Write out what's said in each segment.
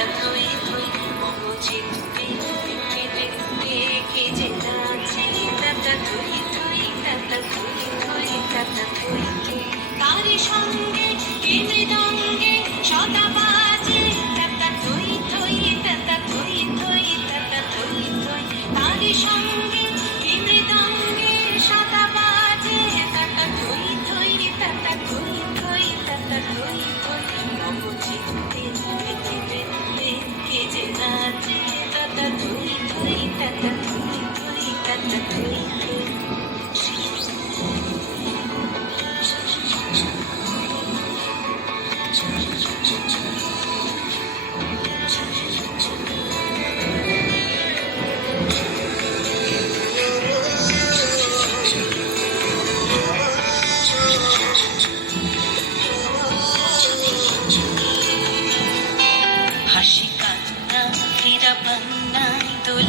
তাতা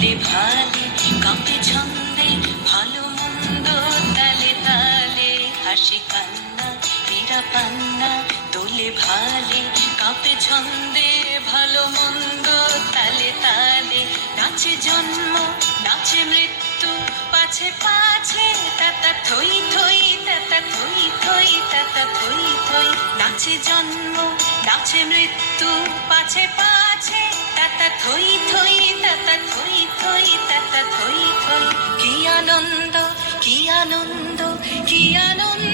দোলে ভালে কাঁপে ছন্দে, ভালো মন্দ তালে তালে, হাসি কান্না হীরা পান্না, দোলে ভালে, কাঁপে ছন্দে, ভালো মন্দ তালে তালে, নাচে জন্ম, নাচে মৃত্যু, পাছে পাছে, তাতা থই থই, তাতা থই থই, তাতা থই থই, নাচে জন্ম, নাচে মৃত্যু, পাছে পাছে তাতা থই থই, তাতা থই থই, তাতা থই থই। কি আনন্দ কি আনন্দ কি আনন্দ।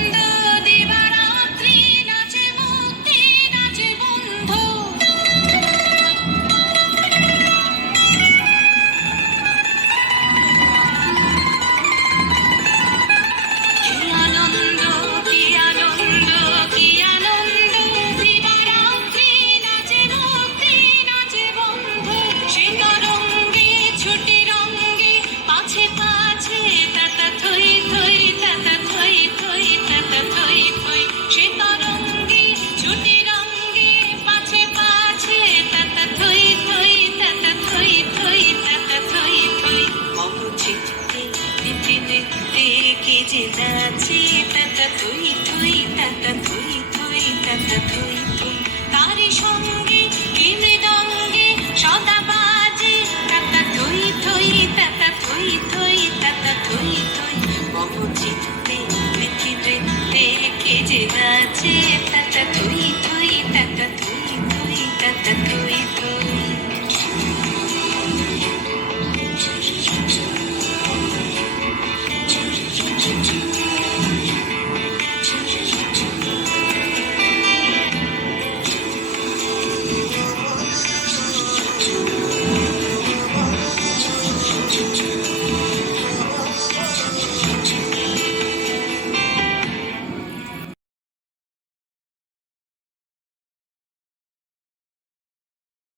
নিতে নিতে কে যে নাচে তাতা থই থই তাতা থই থই তাতা থই থই তারি সঙ্গে কে মৃদঙ্গে সদা বাজে তাতা থই থই তাতা থই থই তাতা থই থই মম চিত্তে নিতে নিতে কে যে নাচে তাতা থই থই তাতা থই থই তাতা থই থই to do.